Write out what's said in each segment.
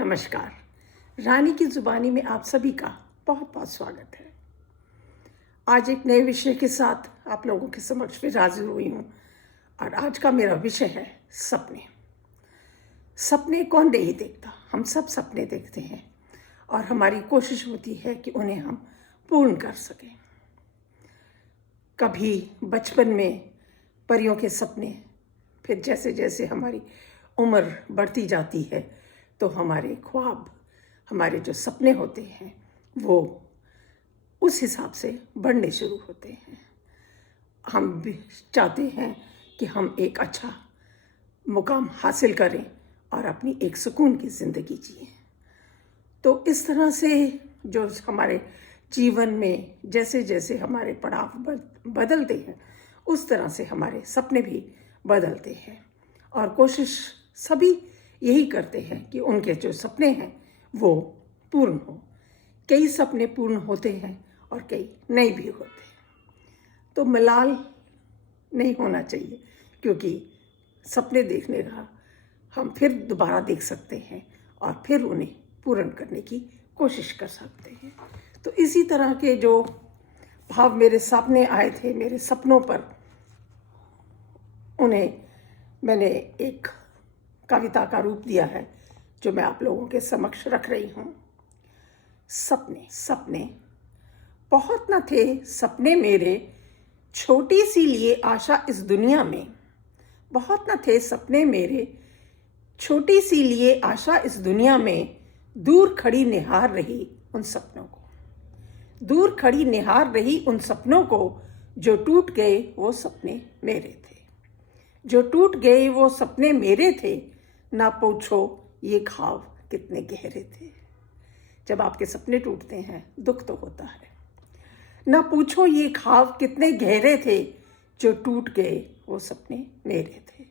नमस्कार। रानी की ज़ुबानी में आप सभी का बहुत बहुत स्वागत है। आज एक नए विषय के साथ आप लोगों के समक्ष फिर हाजिर हुई हूँ और आज का मेरा विषय है सपने। सपने कौन नहीं देखता, हम सब सपने देखते हैं और हमारी कोशिश होती है कि उन्हें हम पूर्ण कर सकें। कभी बचपन में परियों के सपने, फिर जैसे जैसे हमारी उम्र बढ़ती जाती है तो हमारे ख्वाब, हमारे जो सपने होते हैं वो उस हिसाब से बढ़ने शुरू होते हैं। हम भी चाहते हैं कि हम एक अच्छा मुकाम हासिल करें और अपनी एक सुकून की ज़िंदगी जिएं। तो इस तरह से जो हमारे जीवन में जैसे जैसे हमारे पड़ाव बदलते हैं उस तरह से हमारे सपने भी बदलते हैं और कोशिश सभी यही करते हैं कि उनके जो सपने हैं वो पूर्ण हो। कई सपने पूर्ण होते हैं और कई नहीं भी होते हैं। तो मलाल नहीं होना चाहिए, क्योंकि सपने देखने का हम फिर दोबारा देख सकते हैं और फिर उन्हें पूर्ण करने की कोशिश कर सकते हैं। तो इसी तरह के जो भाव मेरे सामने आए थे, मेरे सपनों पर, उन्हें मैंने एक कविता का रूप दिया है जो मैं आप लोगों के समक्ष रख रही हूँ। सपने सपने बहुत न थे सपने मेरे, छोटी सी लिए आशा इस दुनिया में। बहुत न थे सपने मेरे, छोटी सी लिए आशा इस दुनिया में। दूर खड़ी निहार रही उन सपनों को, दूर खड़ी निहार रही उन सपनों को। जो टूट गए वो सपने मेरे थे, जो टूट गए वो सपने मेरे थे। ना पूछो ये घाव कितने गहरे थे। जब आपके सपने टूटते हैं दुख तो होता है। ना पूछो ये घाव कितने गहरे थे। जो टूट गए वो सपने मेरे थे,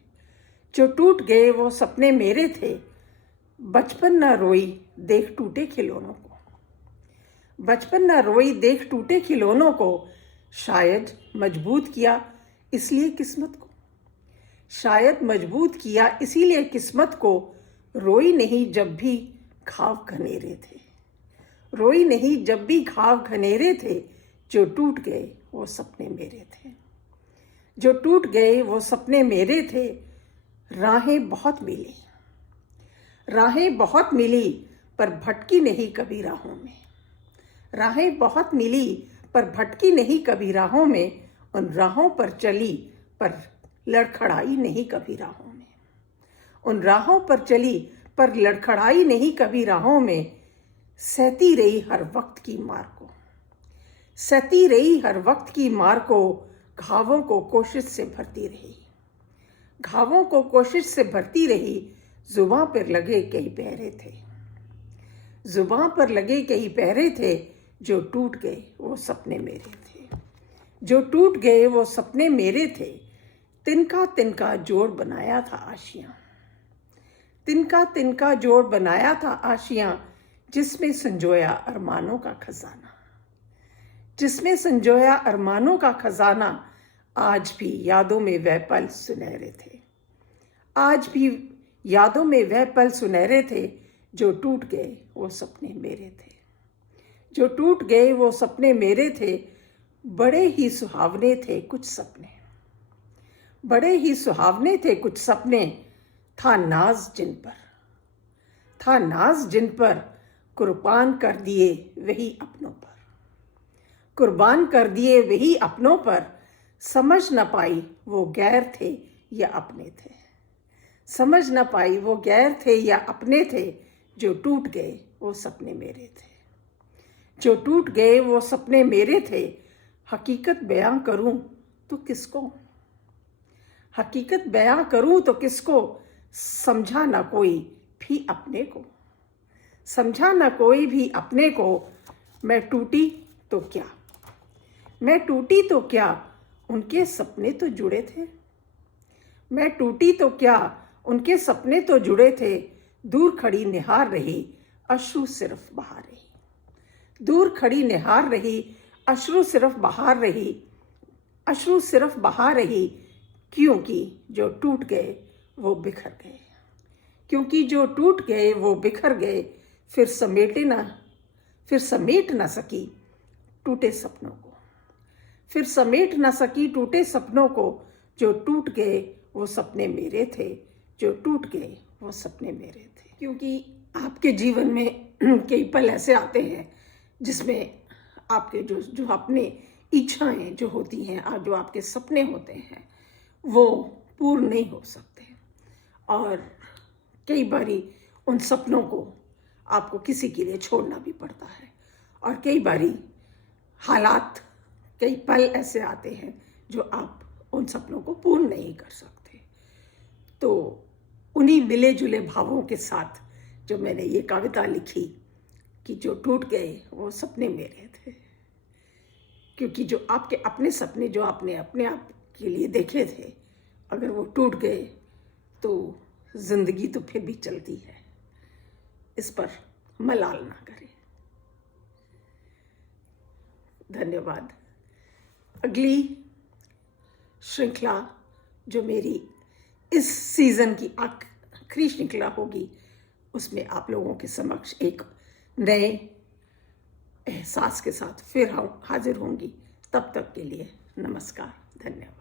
जो टूट गए वो सपने मेरे थे। बचपन ना रोई देख टूटे खिलौनों को, बचपन ना रोई देख टूटे खिलौनों को। शायद मजबूत किया इसलिए किस्मत को, शायद मजबूत किया इसीलिए किस्मत को। रोई नहीं जब भी घाव घनेरे थे, रोई नहीं जब भी घाव घनेरे थे। जो टूट गए वो सपने मेरे थे, जो टूट गए वो सपने मेरे थे। राहें बहुत मिली, राहें बहुत मिली पर भटकी नहीं कभी राहों में। राहें बहुत मिली पर भटकी नहीं कभी राहों में। उन राहों पर चली पर लड़खड़ाई नहीं कभी राहों में, उन राहों पर चली पर लड़खड़ाई नहीं कभी राहों में। सहती रही हर वक्त की मार को, सहती रही हर वक्त की मार को। घावों को कोशिश से भरती रही, घावों को कोशिश से भरती रही। जुबां पर लगे कई पहरे थे, जुबां पर लगे कई पहरे थे। जो टूट गए वो सपने मेरे थे, जो टूट गए वो सपने मेरे थे। तिनका तिनका जोड़ बनाया था आशियां, तिनका तिनका जोड़ बनाया था आशियां। जिसमें संजोया अरमानों का खजाना, जिसमें संजोया अरमानों का खजाना। आज भी यादों में वह पल सुनहरे थे, आज भी यादों में वह पल सुनहरे थे। जो टूट गए वो सपने मेरे थे, जो टूट गए वो सपने मेरे थे। बड़े ही सुहावने थे कुछ सपने, बड़े ही सुहावने थे कुछ सपने। था नाज जिन पर, था नाज जिन पर। कुर्बान कर दिए वही अपनों पर, कुर्बान कर दिए वही अपनों पर। समझ न पाई वो गैर थे या अपने थे, समझ न पाई वो गैर थे या अपने थे। जो टूट गए वो सपने मेरे थे, जो टूट गए वो सपने मेरे थे। हकीकत बयां करूं तो किसको, हकीकत बयां करूं तो किसको। समझा ना कोई भी अपने को, समझा ना कोई भी अपने को। मैं टूटी तो क्या, मैं टूटी तो क्या, उनके सपने तो जुड़े थे। मैं टूटी तो क्या, उनके सपने तो जुड़े थे। दूर खड़ी निहार रही अश्रु सिर्फ बहा रही, दूर खड़ी निहार रही अश्रु सिर्फ बहा रही, अश्रु सिर्फ बहा रही। क्योंकि जो टूट गए वो बिखर गए, क्योंकि जो टूट गए वो बिखर गए, फिर समेट ना सकी टूटे सपनों को, फिर समेट ना सकी टूटे सपनों को। जो टूट गए वो सपने मेरे थे, जो टूट गए वो सपने मेरे थे। क्योंकि आपके जीवन में कई पल ऐसे आते हैं जिसमें आपके जो अपने इच्छाएं जो होती हैं और जो आपके सपने होते हैं वो पूर्ण नहीं हो सकते, और कई बारी उन सपनों को आपको किसी के लिए छोड़ना भी पड़ता है, और कई बारी हालात, कई पल ऐसे आते हैं जो आप उन सपनों को पूर्ण नहीं कर सकते। तो उन्हीं मिले जुले भावों के साथ जो मैंने ये कविता लिखी कि जो टूट गए वो सपने मेरे थे। क्योंकि जो आपके अपने सपने जो आपने अपने आप के लिए देखे थे, अगर वो टूट गए तो जिंदगी तो फिर भी चलती है, इस पर मलाल ना करें। धन्यवाद। अगली श्रृंखला जो मेरी इस सीज़न की आखिरी श्रृंखला होगी, उसमें आप लोगों के समक्ष एक नए एहसास के साथ फिर हाजिर होंगी। तब तक के लिए नमस्कार, धन्यवाद।